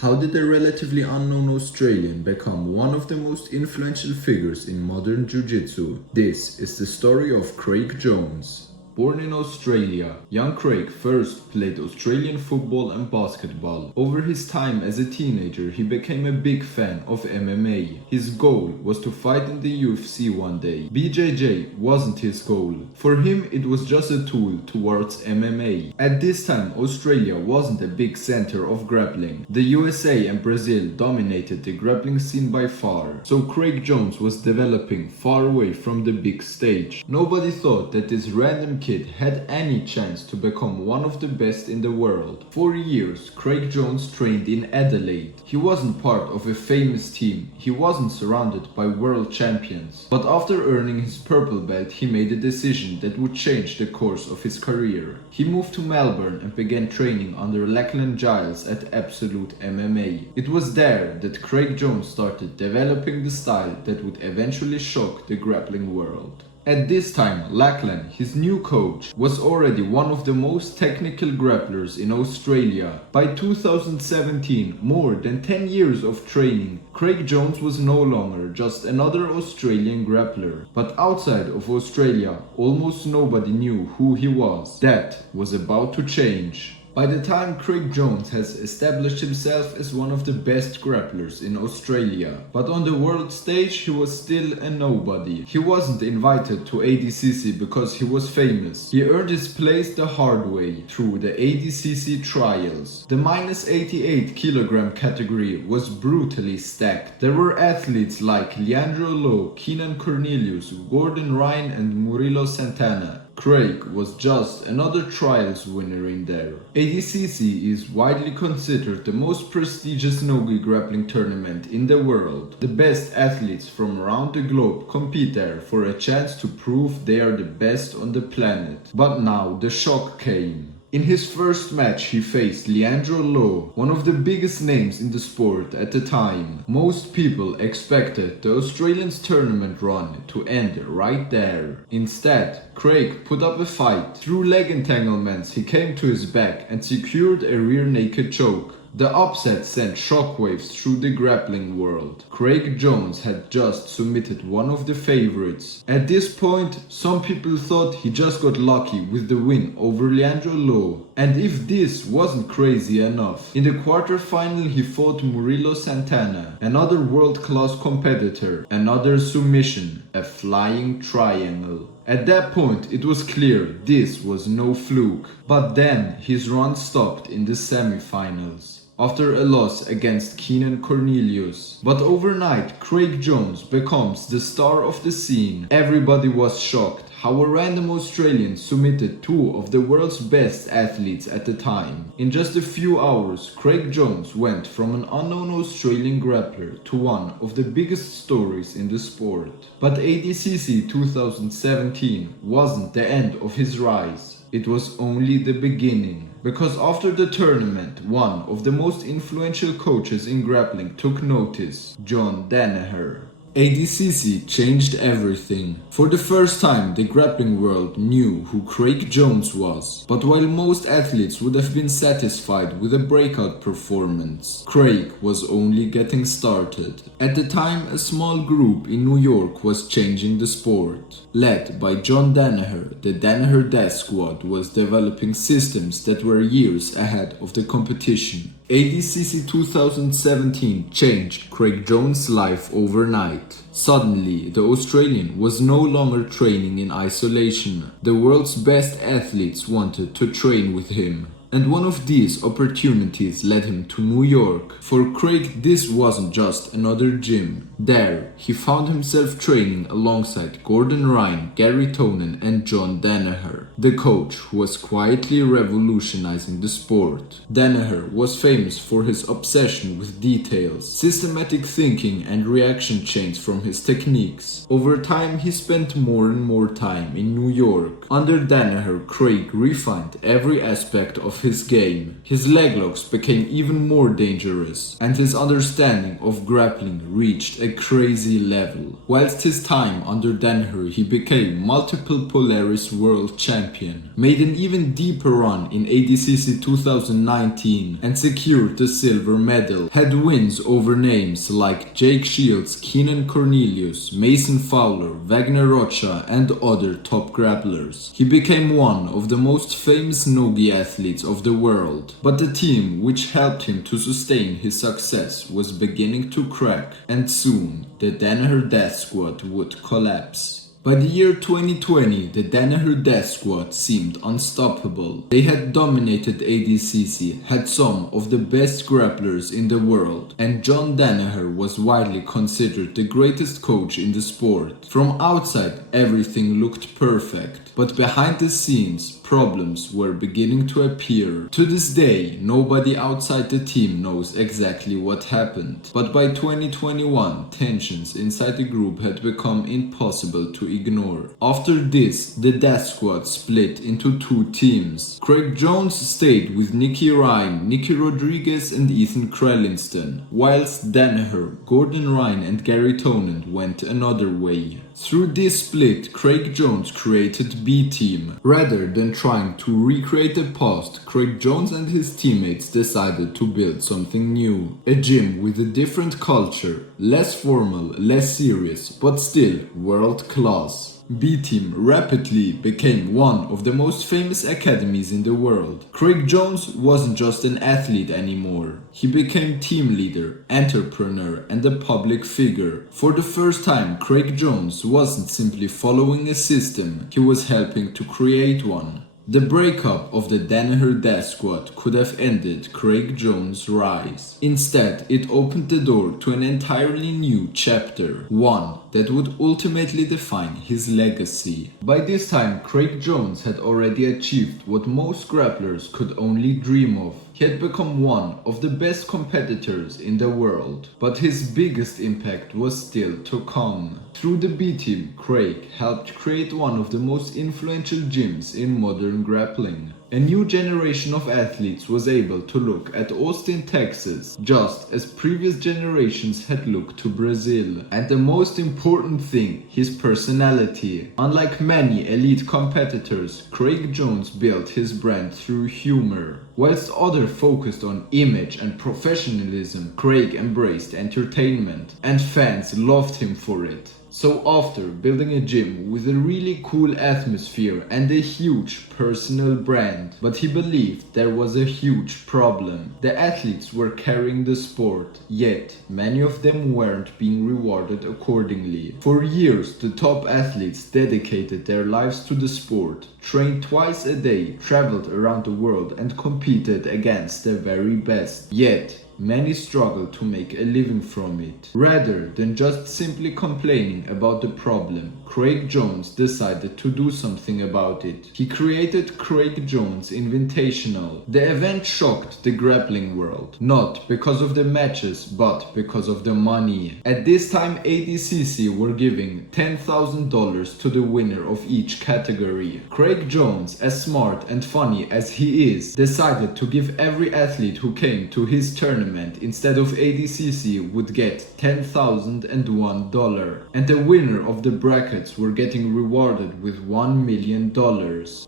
How did a relatively unknown Australian become one of the most influential figures in modern jiu-jitsu? This is the story of Craig Jones. Born in Australia, young Craig first played Australian football and basketball. Over his time as a teenager, he became a big fan of MMA. His goal was to fight in the UFC one day. BJJ wasn't his goal. For him, it was just a tool towards MMA. At this time, Australia wasn't a big center of grappling. The USA and Brazil dominated the grappling scene by far. So Craig Jones was developing far away from the big stage. Nobody thought that this random kid had any chance to become one of the best in the world. For years, Craig Jones trained in Adelaide. He wasn't part of a famous team. He wasn't surrounded by world champions. But after earning his purple belt, he made a decision that would change the course of his career. He moved to Melbourne and began training under Lachlan Giles at Absolute MMA. It was there that Craig Jones started developing the style that would eventually shock the grappling world. At this time, Lachlan, his new coach, was already one of the most technical grapplers in Australia. By 2017, more than 10 years of training, Craig Jones was no longer just another Australian grappler. But outside of Australia, almost nobody knew who he was. That was about to change. By the time Craig Jones has established himself as one of the best grapplers in Australia, but on the world stage he was still a nobody. He wasn't invited to ADCC because he was famous. He earned his place the hard way through the ADCC trials. The minus 88 kilogram category was brutally stacked. There were athletes like Leandro Lo, Keenan Cornelius, Gordon Ryan and Murilo Santana. Craig was just another trials winner in there. ADCC is widely considered the most prestigious no-gi grappling tournament in the world. The best athletes from around the globe compete there for a chance to prove they are the best on the planet. But now the shock came. In his first match, he faced Leandro Lo, one of the biggest names in the sport at the time. Most people expected the Australian's tournament run to end right there. Instead, Craig put up a fight. Through leg entanglements, he came to his back and secured a rear naked choke. The upset sent shockwaves through the grappling world. Craig Jones had just submitted one of the favorites. At this point, some people thought he just got lucky with the win over Leandro Lo. And if this wasn't crazy enough, in the quarterfinal he fought Murilo Santana, another world-class competitor. Another submission, a flying triangle. At that point, it was clear this was no fluke. But then his run stopped in the semifinals after a loss against Keenan Cornelius. But overnight, Craig Jones becomes the star of the scene. Everybody was shocked how a random Australian submitted two of the world's best athletes at the time. In just a few hours, Craig Jones went from an unknown Australian grappler to one of the biggest stories in the sport. But ADCC 2017 wasn't the end of his rise. It was only the beginning. Because after the tournament, one of the most influential coaches in grappling took notice, John Danaher. ADCC changed everything. For the first time, the grappling world knew who Craig Jones was. But while most athletes would have been satisfied with a breakout performance, Craig was only getting started. At the time, a small group in New York was changing the sport. Led by John Danaher, the Danaher Death Squad was developing systems that were years ahead of the competition. ADCC 2017 changed Craig Jones' life overnight. Suddenly, the Australian was no longer training in isolation. The world's best athletes wanted to train with him. And one of these opportunities led him to New York. For Craig, this wasn't just another gym. There, he found himself training alongside Gordon Ryan, Gary Tonin and John Danaher, the coach who was quietly revolutionizing the sport. Danaher was famous for his obsession with details, systematic thinking and reaction chains from his techniques. Over time, he spent more and more time in New York. Under Danaher, Craig refined every aspect of his game. His leg locks became even more dangerous, and his understanding of grappling reached a crazy level. Whilst his time under Danaher, he became multiple Polaris world champion, made an even deeper run in ADCC 2019 and secured the silver medal, had wins over names like Jake Shields, Keenan Cornelius, Mason Fowler, Wagner Rocha and other top grapplers. He became one of the most famous Nogi athletes of the world, but the team which helped him to sustain his success was beginning to crack, and soon the Danaher Death Squad would collapse. By the year 2020, the Danaher Death Squad seemed unstoppable. They had dominated ADCC, had some of the best grapplers in the world, and John Danaher was widely considered the greatest coach in the sport. From outside, everything looked perfect, but behind the scenes, problems were beginning to appear. To this day, nobody outside the team knows exactly what happened, but by 2021, tensions inside the group had become impossible to ignore. After this, the Death Squad split into two teams. Craig Jones stayed with Nicky Ryan, Nicky Rodriguez and Ethan Krellinston, whilst Danaher, Gordon Ryan and Gary Tonen went another way. Through this split, Craig Jones created B-Team. Rather than trying to recreate the past, Craig Jones and his teammates decided to build something new. A gym with a different culture, less formal, less serious, but still world class. B-Team rapidly became one of the most famous academies in the world. Craig Jones wasn't just an athlete anymore. He became team leader, entrepreneur, and a public figure. For the first time, Craig Jones wasn't simply following a system, he was helping to create one. The breakup of the Danaher Death Squad could have ended Craig Jones' rise. Instead, it opened the door to an entirely new chapter, one that would ultimately define his legacy. By this time, Craig Jones had already achieved what most grapplers could only dream of. He had become one of the best competitors in the world, but his biggest impact was still to come. Through the B-Team, Craig helped create one of the most influential gyms in modern grappling. A new generation of athletes was able to look at Austin, Texas, just as previous generations had looked to Brazil. And the most important thing, his personality. Unlike many elite competitors, Craig Jones built his brand through humor. Whilst others focused on image and professionalism, Craig embraced entertainment, and fans loved him for it. So after building a gym with a really cool atmosphere and a huge personal brand, but he believed there was a huge problem. The athletes were carrying the sport, yet many of them weren't being rewarded accordingly. For years, the top athletes dedicated their lives to the sport, trained twice a day, traveled around the world and competed against the very best. Yet, many struggle to make a living from it. Rather than just simply complaining about the problem, Craig Jones decided to do something about it. He created Craig Jones Invitational. The event shocked the grappling world, not because of the matches, but because of the money. At this time, ADCC were giving $10,000 to the winner of each category. Craig Jones, as smart and funny as he is, decided to give every athlete who came to his tournament instead of ADCC would get $10,001, and the winner of the brackets were getting rewarded with $1 million,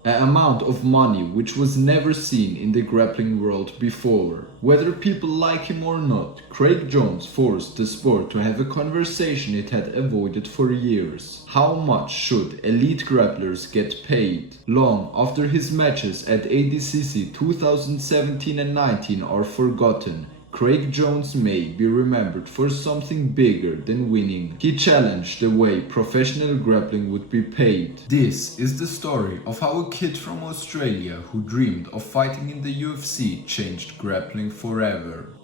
an amount of money which was never seen in the grappling world before. Whether people like him or not, Craig Jones forced the sport to have a conversation it had avoided for years. How much should elite grapplers get paid? Long after his matches at ADCC 2017 and 19 are forgotten, Craig Jones may be remembered for something bigger than winning. He challenged the way professional grappling would be paid. This is the story of how a kid from Australia who dreamed of fighting in the UFC changed grappling forever.